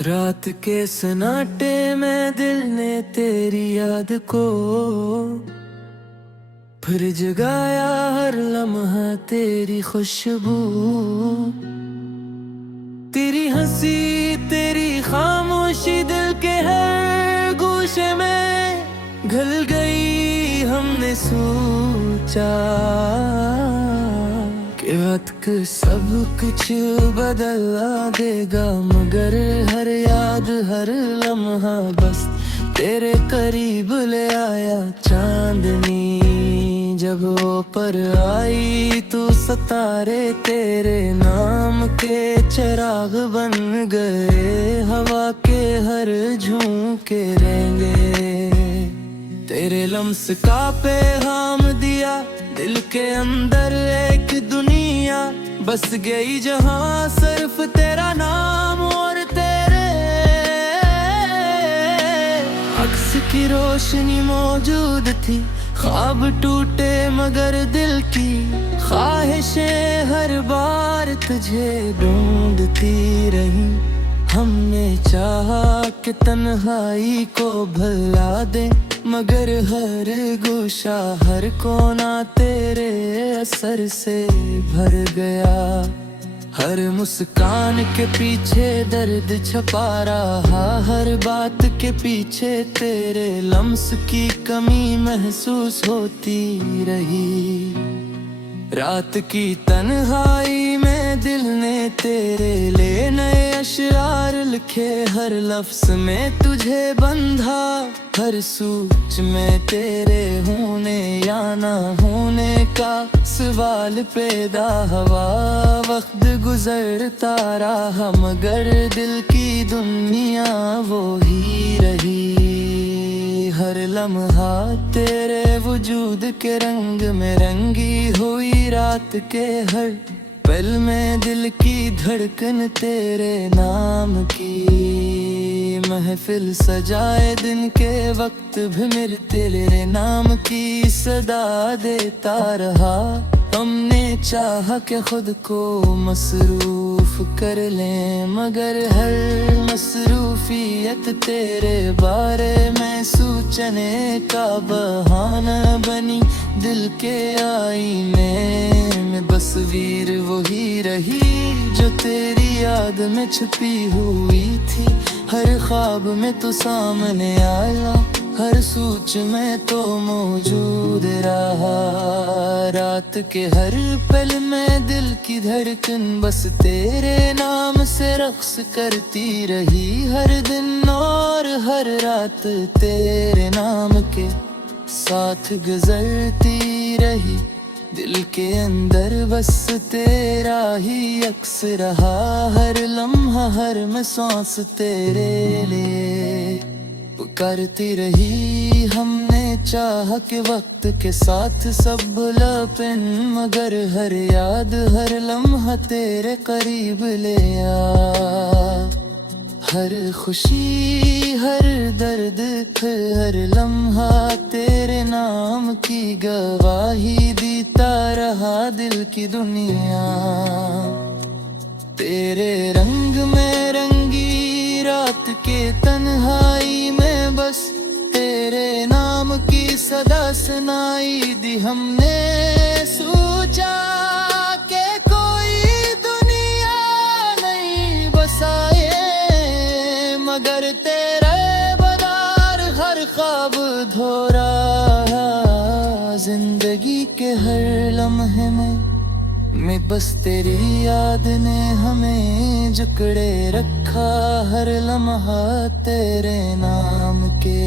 रात के सन्नाटे में दिल ने तेरी याद को फिर जगाया, हर लम्हा तेरी खुशबू, तेरी हंसी तेरी खामोशी दिल के हर गोशे में घुल गई। हमने सोचा कि वक्त सब कुछ बदला देगा, मगर हर याद हर लम्हा बस तेरे करीब ले आया। चांदनी जब वो पर आई तो सितारे तेरे नाम के चिराग बन गए, हवा के हर झोंके रेंगे तेरे लम्स का पैगाम दिया। दिल के अंदर एक दुनिया बस गई जहां सिर्फ तेरा नाम और तेरे अक्स की रोशनी मौजूद थी। ख्वाब टूटे मगर दिल की ख्वाहिशें हर बार तुझे ढूंढती रही। हमने चाहा कि तन्हाई को भुला दे, मगर हर गोशा हर कोना तेरे असर से भर गया। हर मुस्कान के पीछे दर्द छपा रहा, हर बात के पीछे तेरे लम्स की कमी महसूस होती रही। रात की तन्हाई में दिल ने तेरे लिए नए अशआर लिखे, हर लफ्ज में तुझे बंधा, हर सोच में तेरे होने या ना होने का सवाल पैदा हुआ। वक्त गुजरता रहा मगर दिल की दुनिया वो ही रही। हर लम्हा तेरे वजूद के रंग में रंगी हुई, रात के हर पल में दिल की धड़कन तेरे नाम की। महफिल सजाए दिन के वक्त भी मेरे तेरे नाम की सदा देता रहा। हमने चाहा कि खुद को मसरूफ कर लें, मगर हर मसरूफियत तेरे बारे में सोचने का बहाना बनी। दिल के आईने में तस्वीर वही रही जो तेरी याद में छुपी हुई थी। हर ख्वाब में तो सामने आया, हर सोच में तो मौजूद रहा। रात के हर पल में दिल की धड़कन बस तेरे नाम से रक्स करती रही। हर दिन और हर रात तेरे नाम के साथ गुजरती रही। दिल के अंदर बस तेरा ही अक्स रहा, हर लम्हा हर में सांस तेरे लिए पुकारती रही। हमने चाहा कि वक्त के साथ सब भुलापन, मगर हर याद हर लम्हा तेरे करीब ले आ। हर खुशी हर दर्द हर लम्हा तेरे नाम की गवाही देता रहा। दिल की दुनिया तेरे रंग में रंगी, रात के तन्हाई में बस तेरे नाम की सदा सुनाई दी। हमने सोचा कि कोई दुनिया नहीं बसाए, मगर तेरे बदार हर ख्वाब धो रहा। जिंदगी के हर लम्हे में बस तेरी याद ने हमें जकड़े रखा। हर लम्हा तेरे नाम के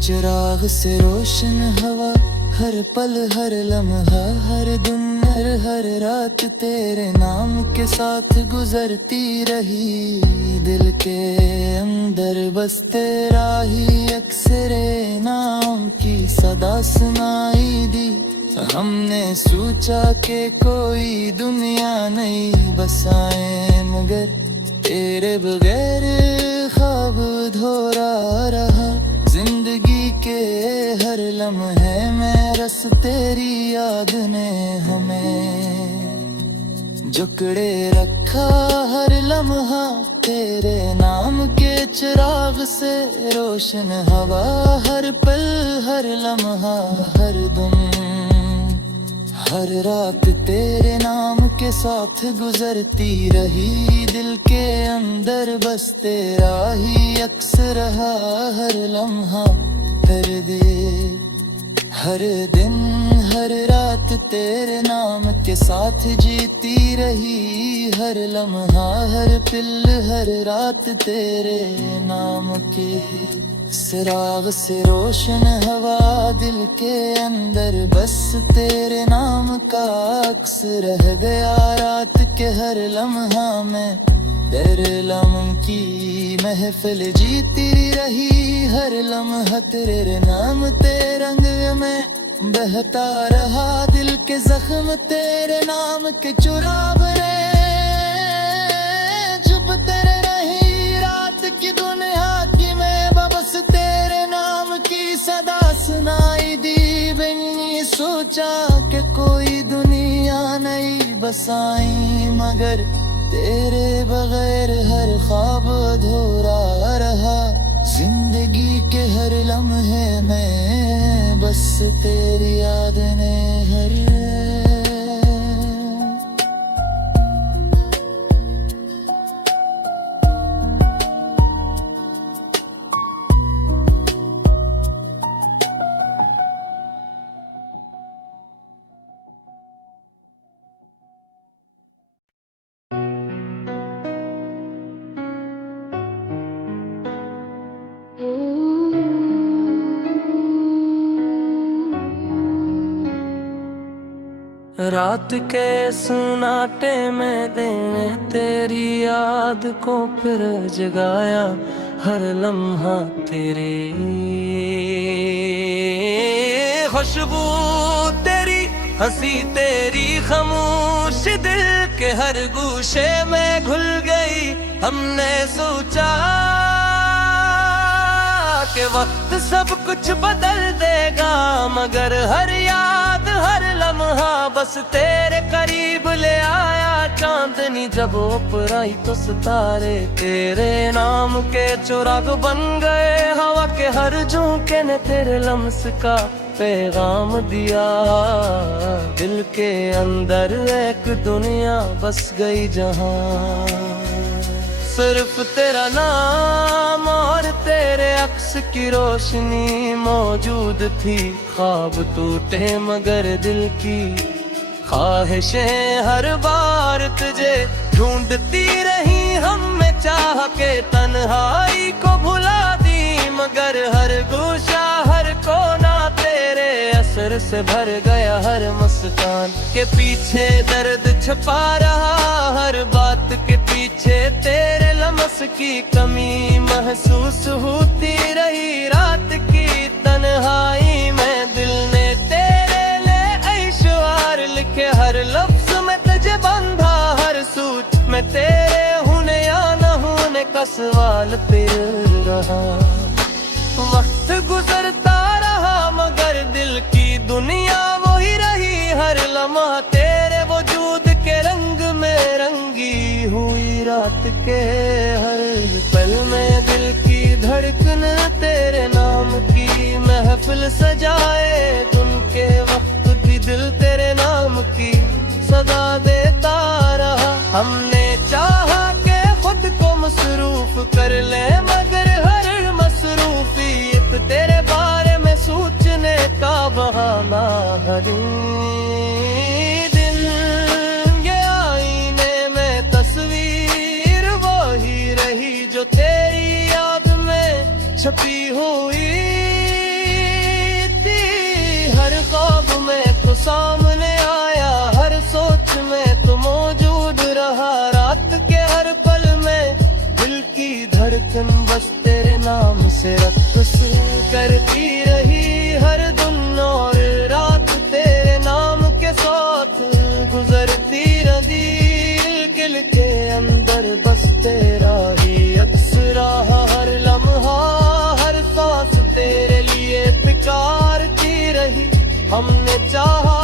चिराग से रोशन हवा, हर पल हर लम्हा हर दिन हर रात तेरे नाम के साथ गुजरती रही। दिल के अंदर बस तेरा ही अक्सरे नाम की सदा सुनाई दी। हमने सोचा कि कोई दुनिया नहीं बसाए, मगर तेरे बगैर ख्वाब धोरा रहा। जिंदगी के हर लम्हे में रस तेरी याद ने हमें जकड़े रखा। लिखा हर लम्हा तेरे नाम के चिराग से रोशन हवा, हर पल हर लम्हा हर दम हर रात तेरे नाम के साथ गुजरती रही। दिल के अंदर बस तेरा ही अक्स रहा, हर लम्हा दर्द हर दिन हर रात तेरे नाम के साथ जीती रही। हर लम्हा हर पिल हर रात तेरे नाम के सिराग से रोशन हवा, दिल के अंदर बस तेरे नाम का अक्स रह गया। रात के हर लम्हा में तेरे लम्ह की महफिल जीती रही। हर लम्हा तेरे नाम तेरे रंग में बहता रहा, दिल के जख्म तेरे नाम के चुराव रे चुभते रही। रात की दुनिया की मैं बस तेरे नाम की सदा सुनाई दी। बिन सोचा कि कोई दुनिया नहीं बसाई, मगर तेरे बगैर हर ख्वाब अधूरा रहा। जिंदगी के हर लम्हे में बस तेरी याद ने हर रात के सुनाटे में देने तेरी याद को फिर जगाया। हर लम्हा तेरी खुशबू तेरी हंसी तेरी खामोश दिल के हर गूशे में घुल गई। हमने सोचा कि वक्त सब कुछ बदल देगा, मगर हर याद हर लम्हा बस तेरे करीब ले आया। चांदनी जब ऊपर आई तो सितारे तेरे नाम के चुराग बन गए। हवा के हर झोंके ने तेरे लम्स का पैगाम दिया। दिल के अंदर एक दुनिया बस गई जहां सिर्फ तेरा नाम और तेरे अक्स की रोशनी मौजूद थी। ख्वाब टूटे मगर दिल की ख्वाहिशें हर बार तुझे ढूंढती रही। हमने चाह के तन्हाई को भुला दी, मगर हर गोशा हर कोना तेरे असर से भर गया। हर मुस्कान के पीछे दर्द छुपा रहा, हर बात के पीछे तेरे लम्स की कमी महसूस होती रही। रात की तन्हाई में दिल ने तेरे लिए इश्वार लिखे, हर लफ्ज में तुझे बंधा, हर सूच में तेरे होने या न होने का सवाल फिर रहा। वक्त गुजरता रहा मगर दिल की दुनिया वही रही। हर लम्हा तेरे वजूद के रंग में रंगी हुई। रात के हर पल में दिल की धड़कन तेरे नाम की महफिल सजाए। धुन के वक्त भी दिल तेरे नाम की सदा देता रहा। हमने चाहा कि खुद को मसरूफ कर ले, मगर हर मसरूफियत तेरे बारे में सोचने का बहाना। हर दिन ये आईने में तस्वीर वही रही जो तेरी याद में छपी हुई थी। हर ख्वाब में तो सामने आया, हर सोच में तो मौजूद रहा। रात के हर पल में दिल की धड़कन बस तेरे नाम से रक्स करती रही। हर दिन और रात तेरे नाम के साथ गुजरती रही। दिल के अंदर बस तेरा ही अक्स रहा। हर लम्हा हर सांस तेरे लिए पुकारती रही। हमने चाहा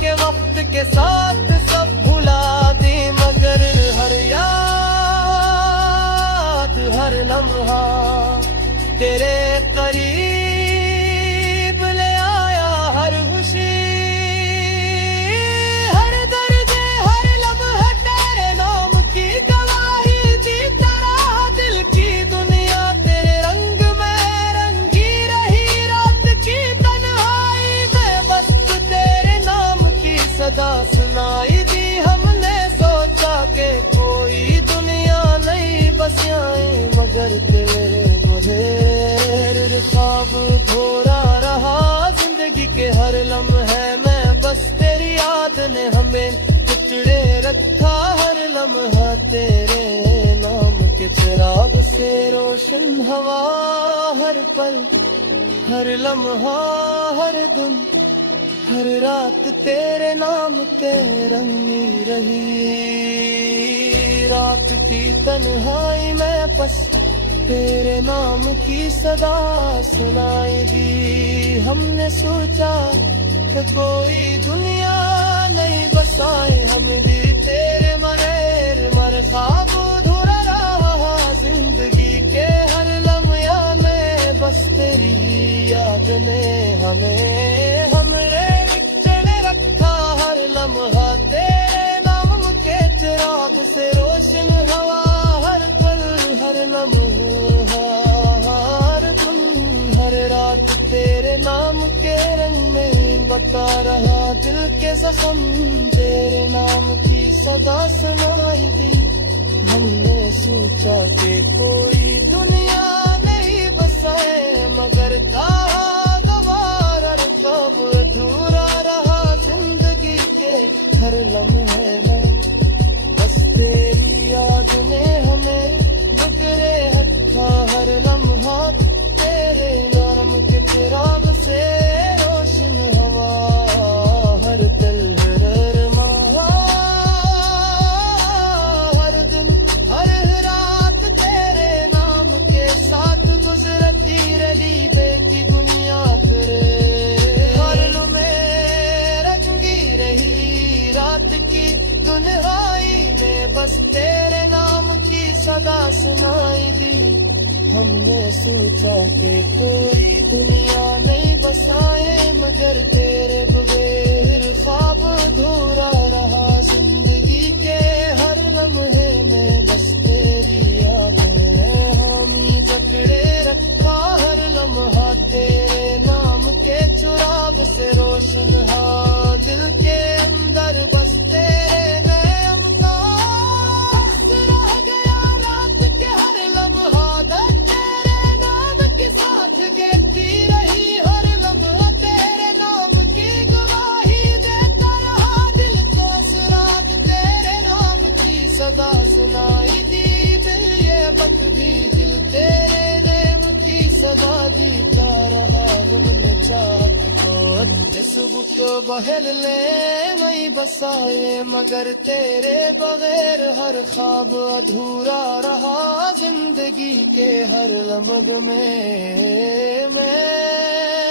कि वक्त के साथ सब भुला दी, मगर हर के हर लम्हे में बस तेरी याद ने हमें कुचड़े रखा। हर लम्हा तेरे नाम के चिराग से रोशन हवा, हर पल हर लम्हा हर दिन हर रात तेरे नाम के रंगी रही। रात की तन्हाई में बस तेरे नाम की सदा सुनाई दी। हमने सोचा कि कोई दुनिया नहीं बसाए हम दिल तेरे मर ख्वाब अधूरा रहा। जिंदगी के हर लम्हा में बस तेरी याद ने हमें हमरे चढ़े रखा। हर लम्हा तेरे नाम के चिराग से रोशन हवा, हर पल हर लम्हा हर दिन हर रात तेरे नाम के रंग में बता रहा। दिल के जख्म तेरे नाम की सदा सुनाई दी। हमने सोचा कि कोई दुनिया नहीं बसाए मगर कहा गवार कब अधूरा रहा। जिंदगी के हर लम्हे में बस तेरी याद ने हमें गुजरे रखा। हर लम्हा तेरे नाम के चिराग से रोशन हवा, हर पल हर माह हर दिन हर रात तेरे नाम के साथ गुजरती रही बेटी दुनिया फिरे। हर लम्हे रंगी रही रात की दुनियाई में बस तेरे नाम की सदा सुनाई दी। हमने सोचा कि कोई दुनिया नहीं बसाए मगर तेरे बगैर ख्वाब अधूरा रहा। जिंदगी के हर लम्हे में बस तेरी याद ने हमें जकड़े रखा। हर लम्हा तेरे नाम के चिराग से रोशन हा। दिल के अंदर बस तेरे नाम का रह गया। रात के हर लम्हा तेरे नाम के साथ गिरती रही। हर लम्हा तेरे नाम की गवाही देता रहा। दिल को सुराग तेरे नाम की सदा सुनाई दी। दिल ये वक्त भी दिल तेरे नाम की सदा दीता रहा। हमने चाहत को सुबह को बहल ले नहीं बसाए मगर तेरे बगैर हर ख्वाब अधूरा रहा। जिंदगी के हर लम्हे में मैं